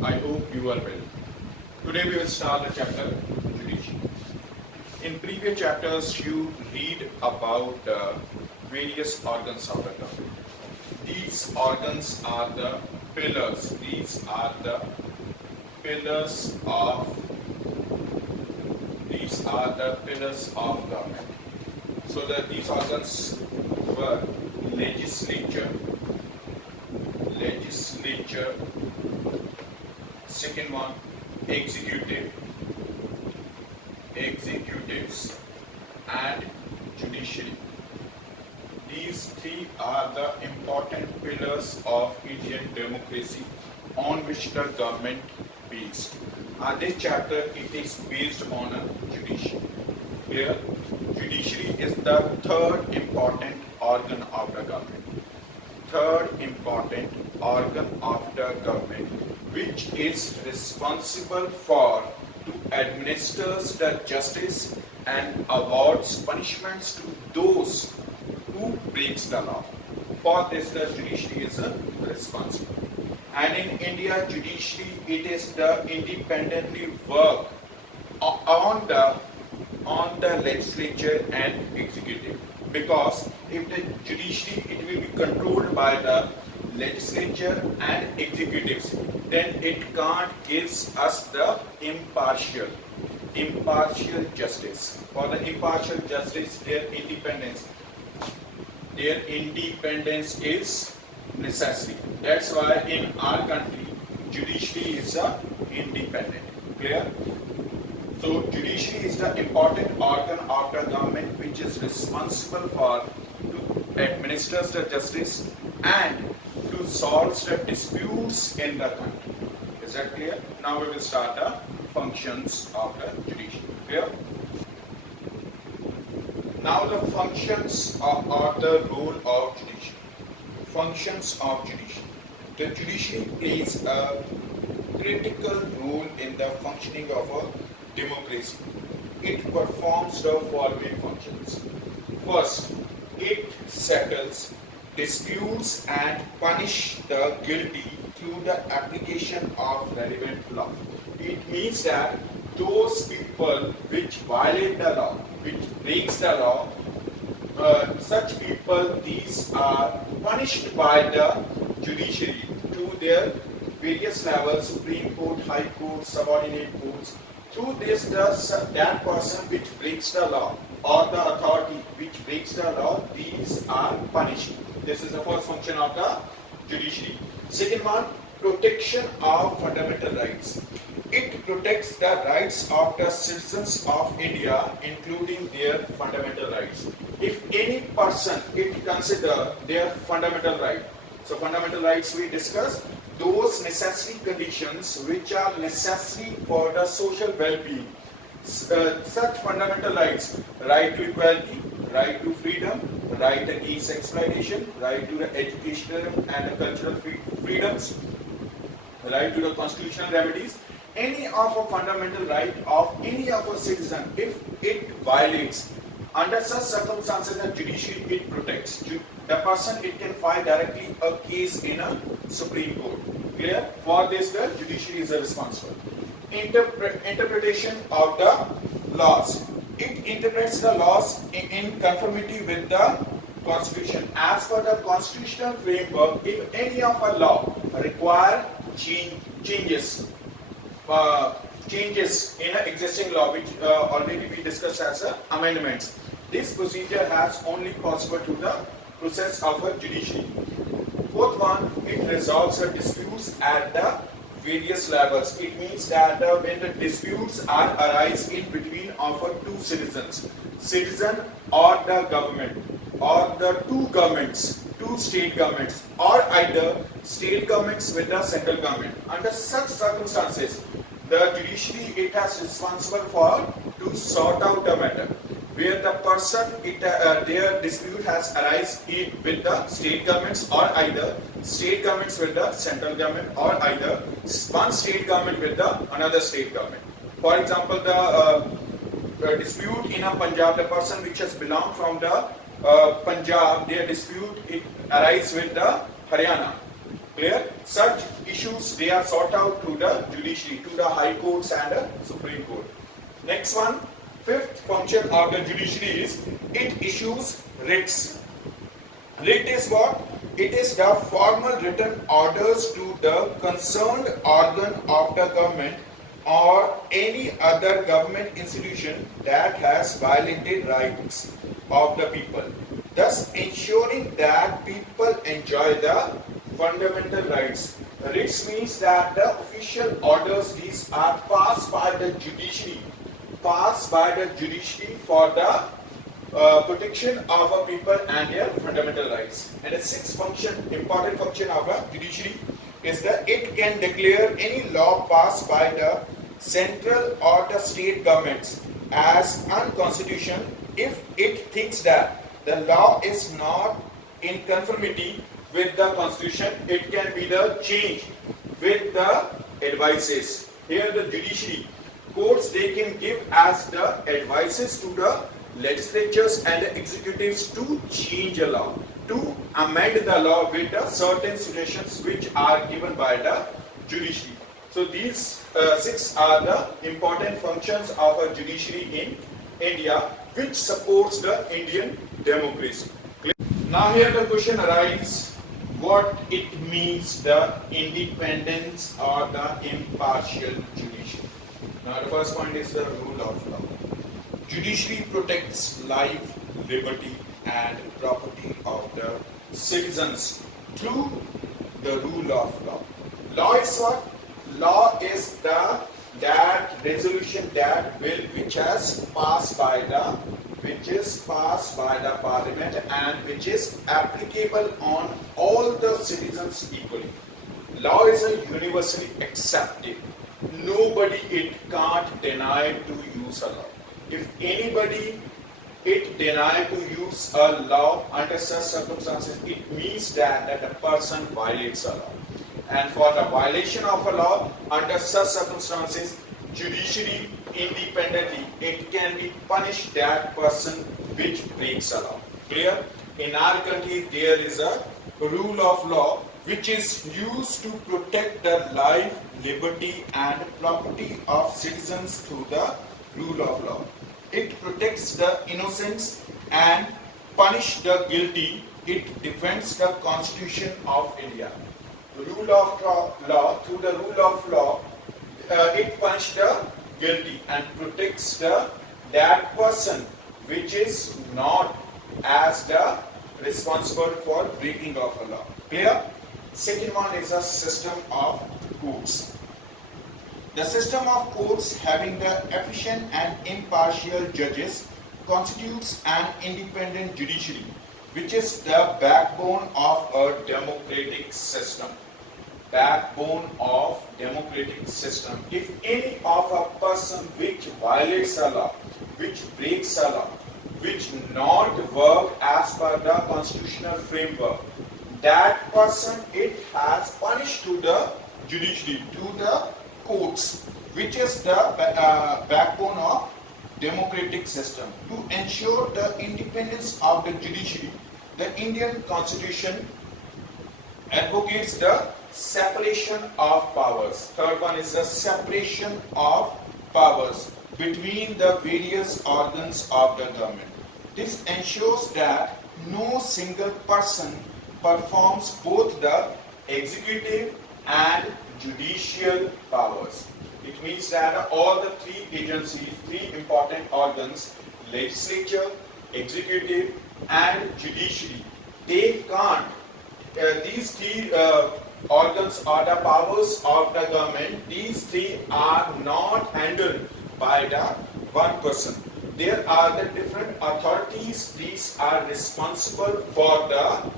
I hope you are well. Today we will start the chapter Judiciary. In previous chapters, you read about various organs of the government. These organs are the pillars. These are the pillars of government. So that these organs were legislature. Second one, executives, and judiciary. These three are the important pillars of Indian democracy on which the government based. This chapter it is based on a judiciary. Here, judiciary is the third important organ of the government. Which is responsible for to administers the justice and awards punishments to those who breaks the law. For this, the judiciary is responsible. And in India, judiciary it is the independently work on the legislature and executive. Because if the judiciary it will be controlled by the legislature and executives, then it can't give us the impartial justice. For the impartial justice, their independence is necessary. That's why in our country, judiciary is independent. Clear? So judiciary is the important organ of the government which is responsible for to administer the justice and to solve the disputes in the country. Is that clear? Now we will start the functions of the judiciary. Clear? Now the functions or the role of judiciary. Functions of judiciary. The judiciary plays a critical role in the functioning of a democracy. It performs the following functions. First, it settles disputes and punish the guilty through the application of relevant law. It means that those people which violate the law, which breaks the law, such people, these are punished by the judiciary to their various levels, Supreme Court, High Court, subordinate courts. Through this, that person which breaks the law or the authority which breaks the law, these are punished. This is the first function of the judiciary. Second one, protection of fundamental rights. It protects the rights of the citizens of India, including their fundamental rights. If any person it consider their fundamental right, so fundamental rights we discuss, those necessary conditions which are necessary for the social well-being. Such fundamental rights, right to equality, right to freedom, right against exploitation, right to the educational and the cultural freedoms, right to the constitutional remedies, any of a fundamental right of any of a citizen, if it violates, under such circumstances the judiciary it protects. The person it can file directly a case in a Supreme Court. Clear? For this the judiciary is responsible. Interpretation of the laws. It interprets the laws in conformity with the Constitution. As per the constitutional framework, if any of a law require changes in an existing law, which already we discussed as amendments, this procedure has only possible to the process of a judiciary. Fourth one, it resolves the disputes at the various levels. It means that when the disputes arise in between of two citizen or the government, or the two state governments, or either state governments with the central government. Under such circumstances, the judiciary it has responsible for to sort out the matter. Where the person their dispute has arisen with the state governments, or either state governments with the central government, or either one state government with the another state government. For example, the dispute in a Punjab, the person which has belonged from the Punjab, their dispute it arises with the Haryana. Clear? Such issues, they are sought out through the judiciary, to the high courts and the Supreme Court. Next one, fifth function of the judiciary is it issues writs. Writ is what? It is the formal written orders to the concerned organ of the government or any other government institution that has violated rights of the people, thus ensuring that people enjoy the fundamental rights. Writs means that the official orders, these are passed by the judiciary, for the protection of a people and their fundamental rights. And the sixth function, important function of a judiciary is that it can declare any law passed by the central or the state governments as unconstitutional if it thinks that the law is not in conformity with the constitution. It can be the change with the advices. Here the judiciary, courts, they can give as the advices to the legislatures and the executives to change a law, to amend the law with the certain suggestions which are given by the judiciary. So these six are the important functions of a judiciary in India, which supports the Indian democracy. Now here the question arises, what it means the independence or the impartial judiciary. Now the first point is the rule of law. Judiciary protects life, liberty and property of the citizens through the rule of law. Law is what? Law is that resolution, that bill which is passed by the parliament and which is applicable on all the citizens equally. Law is a universally accepted. Nobody it can't deny to use a law. If anybody it deny to use a law under such circumstances, it means that the person violates a law. And for the violation of a law under such circumstances, judiciary independently, it can be punished that person which breaks a law. Clear? In our country there is a rule of law which is used to protect the life, liberty and property of citizens through the rule of law. It protects the innocents and punishes the guilty. It defends the Constitution of India. The rule of law, through the rule of law, it punishes the guilty and protects that person which is not as the responsible for breaking of a law. Clear? Second one is a system of courts. The system of courts having the efficient and impartial judges constitutes an independent judiciary, which is the backbone of a democratic system. Backbone of democratic system. If any of a person which violates a law, which breaks a law, which not work as per the constitutional framework, that person it has punished to the judiciary, to the courts, which is the backbone of democratic system. To ensure the independence of the judiciary, the Indian Constitution advocates the separation of powers. Third one is the separation of powers between the various organs of the government. This ensures that no single person performs both the executive and judicial powers. It means that all the three agencies, three important organs, legislature, executive and judiciary, they can't, these three organs or the powers of the government, these three are not handled by the one person. There are the different authorities, these are responsible for the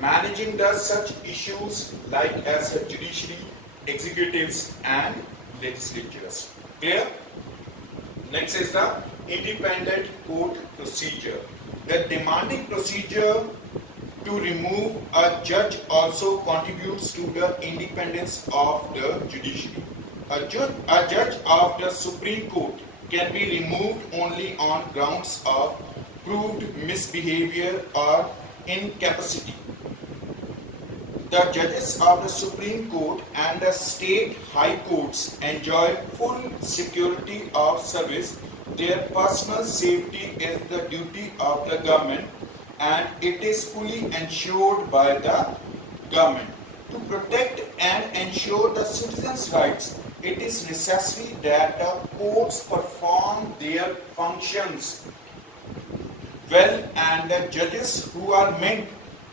managing the such issues like as the judiciary, executives and legislatures. Clear? Next is the independent court procedure. The demanding procedure to remove a judge also contributes to the independence of the judiciary. A judge of the Supreme Court can be removed only on grounds of proved misbehavior or incapacity. The judges of the Supreme Court and the state high courts enjoy full security of service. Their personal safety is the duty of the government and it is fully ensured by the government. To protect and ensure the citizens' rights, it is necessary that the courts perform their functions well and the judges who are meant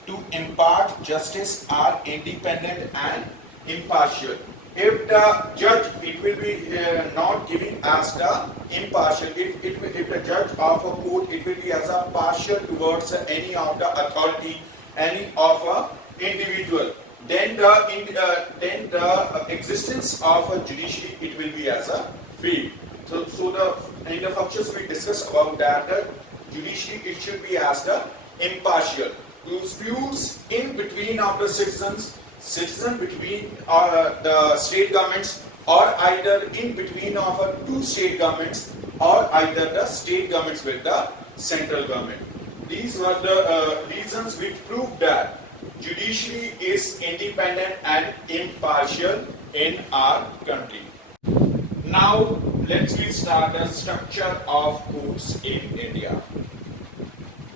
to impart justice are independent and impartial. If the judge, it will be not giving as the impartial. If the judge of a court, it will be as a partial towards any of the authority, any of a individual. Then the existence of a judiciary, it will be as a field. So in the functions we discuss about that, the judiciary, it should be as the impartial. Disputes in between of the citizens between the state governments, or either in between of two state governments, or either the state governments with the central government. These were the reasons which proved that judiciary is independent and impartial in our country. Now let's start the structure of courts in India.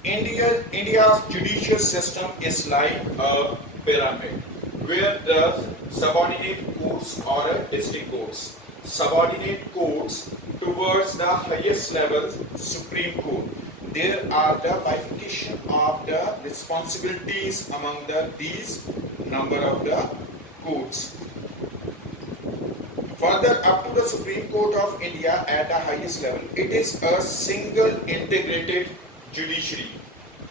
India's judicial system is like a pyramid, where the subordinate courts or district courts, subordinate courts towards the highest level, Supreme Court. There are the bifurcation of the responsibilities among these number of the courts. Further up to the Supreme Court of India at the highest level, it is a single integrated judiciary.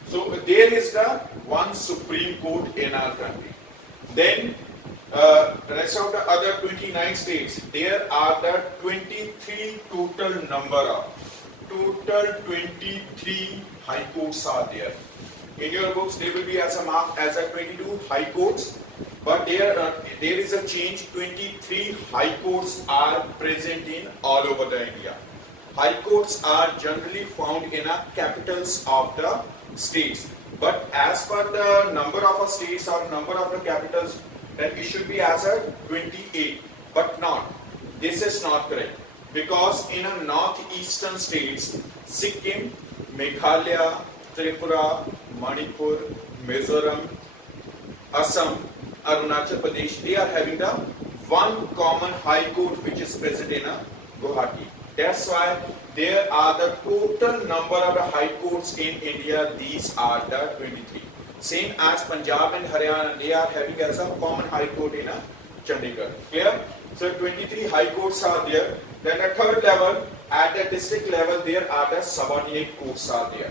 So there is the one Supreme Court in our country. Then the rest of the other 29 states, there are the 23 total number of. Total 23 high courts are there. In your books, they will be as a mark as a 22 high courts, but there is a change. 23 high courts are present in all over the India. High courts are generally found in the capitals of the states, but as per the number of states or number of the capitals, then it should be as a 28, but not. This is not correct, because in a northeastern states, Sikkim, Meghalaya, Tripura, Manipur, Mizoram, Assam, Arunachal Pradesh, they are having the one common high court which is present in Guwahati. That's why there are the total number of the high courts in India. These are the 23. Same as Punjab and Haryana, they are having as a common high court in Chandigarh. Clear? So 23 high courts are there. Then the third level, at the district level, there are the subordinate courts are there.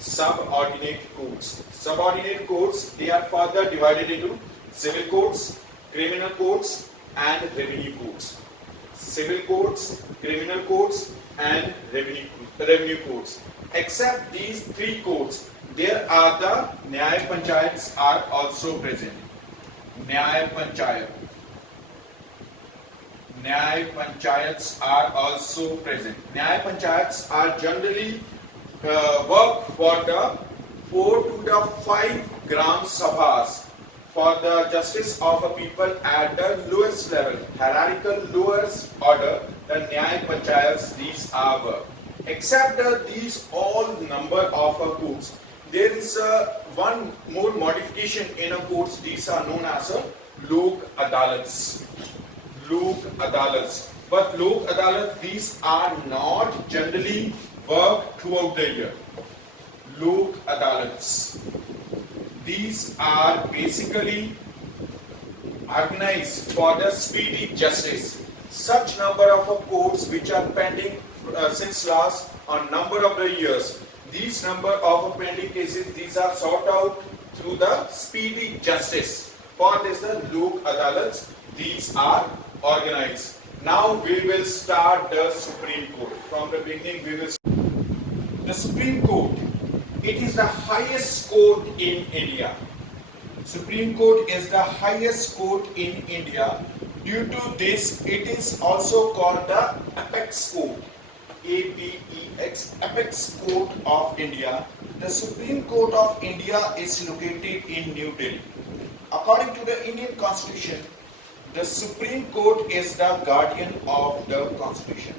Subordinate courts. Subordinate courts, they are further divided into civil courts, criminal courts, and revenue courts. Civil courts, criminal courts, and revenue courts. Except these three courts, there are the Nyaya Panchayats are also present. Nyaya Panchayats are also present. Nyaya Panchayats are generally work for the 4 to the 5 Gram Sabhas for the justice of a people at the lowest level, hierarchical lowest order, the Nyaya Panchayats, these are work. Except these all number of courts, there is one more modification in a courts. These are known as Lok Adalats. Lok Adalats. But Lok Adalats, these are not generally work throughout the year. Lok Adalats. These are basically organized for the speedy justice. Such number of courts which are pending since last a number of the years, these number of pending cases, these are sought out through the speedy justice. For this, the Lok Adalats, these are organized. Now we will start the Supreme Court. From the beginning, we will start. The Supreme Court, it is the highest court in India. Supreme Court is the highest court in India. Due to this, it is also called the Apex Court. APEX, Apex Court of India. The Supreme Court of India is located in New Delhi. according to the Indian Constitution, the Supreme Court is the guardian of the Constitution.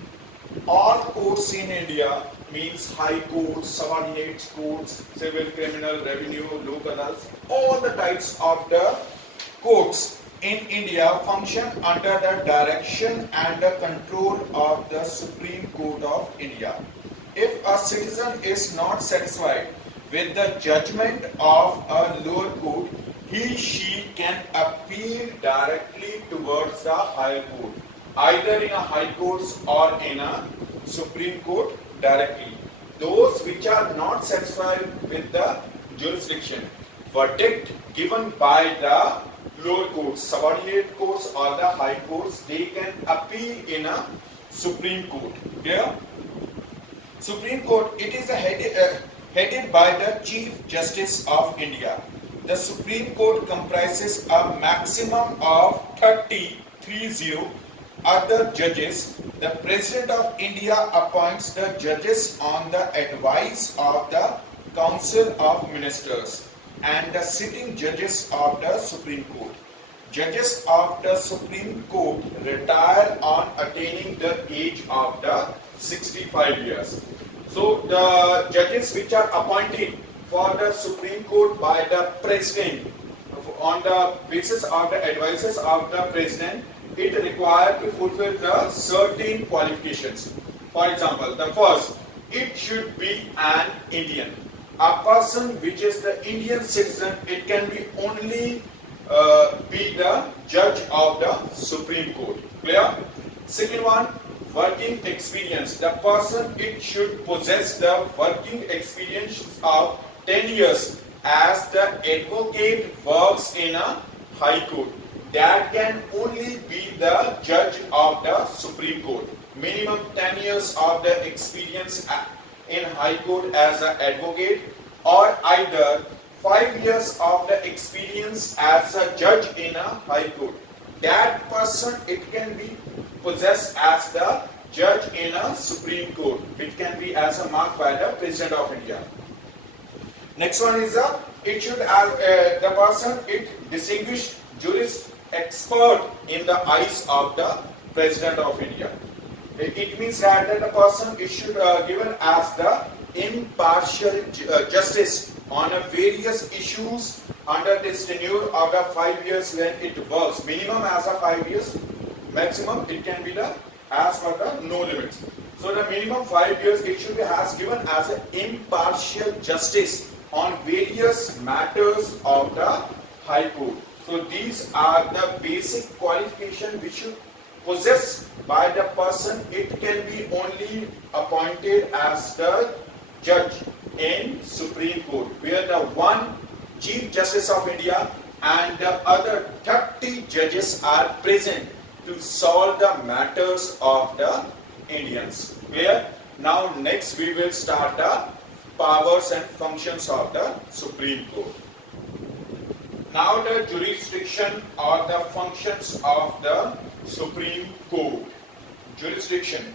All courts in India, means high courts, subordinate courts, civil, criminal, revenue, local, all the types of the courts in India function under the direction and the control of the Supreme Court of India. If a citizen is not satisfied with the judgment of a lower court, she can appeal directly towards the higher court, either in a high courts or in a Supreme Court directly. Those which are not satisfied with the jurisdiction, verdict given by the lower courts, subordinate courts or the high courts, they can appeal in a Supreme Court. Clear? Supreme Court, it is headed by the Chief Justice of India. The Supreme Court comprises a maximum of 30 other judges. The President of India appoints the judges on the advice of the Council of Ministers and the sitting judges of the Supreme Court. Judges of the Supreme Court retire on attaining the age of the 65 years. So the judges which are appointed for the Supreme Court by the President on the basis of the advices of the President, it required to fulfill the certain qualifications. For example, the first, it should be an Indian. A person which is the Indian citizen, it can be only be the judge of the Supreme Court. Clear? Second one, working experience. The person, it should possess the working experience of 10 years as the advocate works in a high court. That can only be the judge of the Supreme Court. Minimum 10 years of the experience in high court as an advocate, or either 5 years of the experience as a judge in a high court. That person, it can be possessed as the judge in a Supreme Court, which can be as a marked by the President of India. Next one is it should the person, it distinguished jurist expert in the eyes of the President of India. It means that the person is should given as the impartial justice on various issues under this tenure of the 5 years when it works. Minimum as a 5 years, maximum it can be the as per the no limits. So the minimum 5 years it should be has given as an impartial justice on various matters of the High Court. So these are the basic qualifications which should possess by the person. It can be only appointed as the judge in Supreme Court, where the one Chief Justice of India and the other 30 judges are present to solve the matters of the Indians. Where now next we will start the powers and functions of the Supreme Court. Now the jurisdiction or the functions of the Supreme Court. Jurisdiction.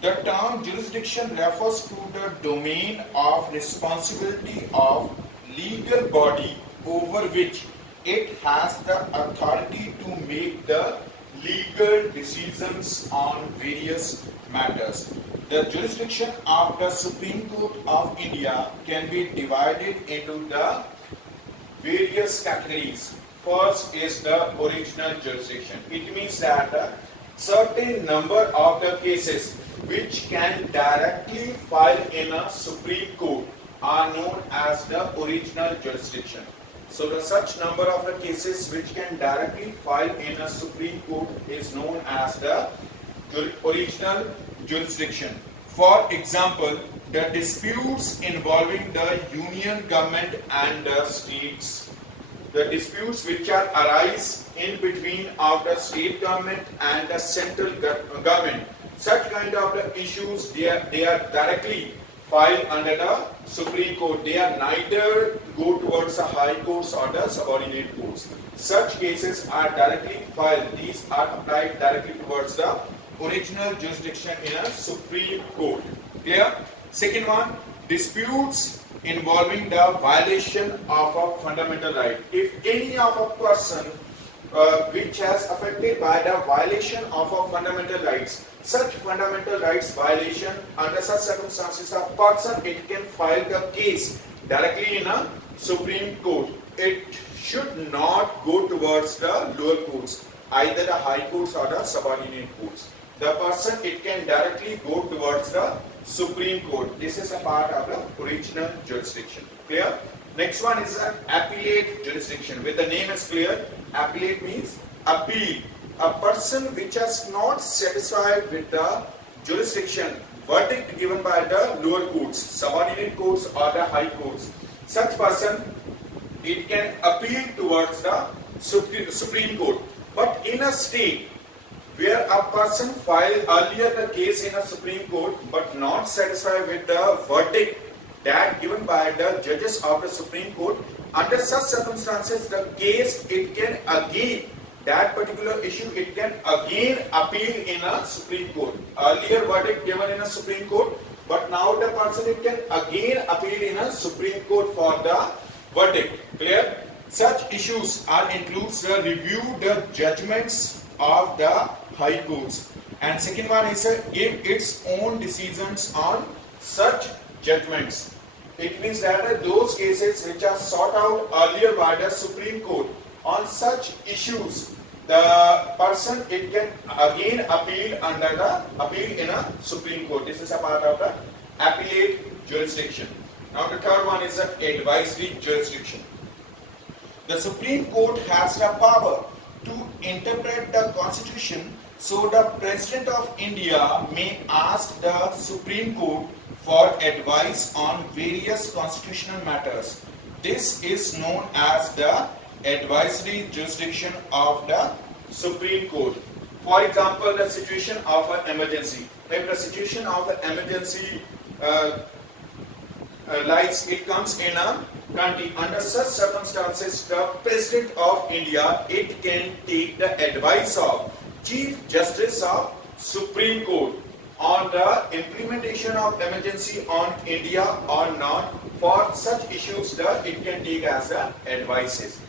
The term jurisdiction refers to the domain of responsibility of legal body over which it has the authority to make the legal decisions on various matters. The jurisdiction of the Supreme Court of India can be divided into the various categories. First is the original jurisdiction. It means that a certain number of the cases which can directly file in a Supreme Court are known as the original jurisdiction. So the such number of the cases which can directly file in a Supreme Court is known as the original jurisdiction. For example, the disputes involving the union government and the states. The disputes which are arise in between of the state government and the central government. Such kind of the issues, they are directly filed under the Supreme Court. They are neither go towards the high courts or the subordinate courts. Such cases are directly filed. These are applied directly towards the original jurisdiction in a Supreme Court. Clear? Second one, disputes involving the violation of a fundamental right. If any of a person which has affected by the violation of a fundamental rights, such fundamental rights violation, under such circumstances a person it can file the case directly in a Supreme Court. It should not go towards the lower courts, either the high courts or the subordinate courts. The person it can directly go towards the Supreme Court. This is a part of the original jurisdiction. Clear? Next one is an appellate jurisdiction. With the name is clear, appellate means appeal. A person which has not satisfied with the jurisdiction verdict given by the lower courts, subordinate courts or the high courts, such person it can appeal towards the Supreme Court. But in a state where a person filed earlier the case in a Supreme Court but not satisfied with the verdict that given by the judges of the Supreme Court, under such circumstances the case it can again, that particular issue it can again appeal in a Supreme Court. Earlier verdict given in a Supreme Court, but now the person it can again appeal in a Supreme Court for the verdict. Clear? Such issues are includes the review the judgments of the high courts, and second one is give its own decisions on such judgments. It means that those cases which are sought out earlier by the Supreme Court on such issues, the person it can again appeal under the appeal in a Supreme Court. This is a part of the appellate jurisdiction. Now the third one is an advisory jurisdiction. The Supreme Court has the power to interpret the Constitution, so the President of India may ask the Supreme Court for advice on various constitutional matters. This is known as the advisory jurisdiction of the Supreme Court. For example, the situation of an emergency. If the situation of an emergency it comes in a country, under such circumstances the President of India it can take the advice of Chief Justice of Supreme Court on the implementation of emergency on India or not. For such issues that it can take as the advices.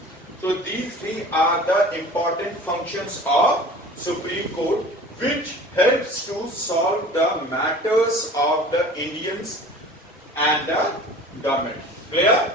So these three are the important functions of Supreme Court, which helps to solve the matters of the Indians and the government. Clear?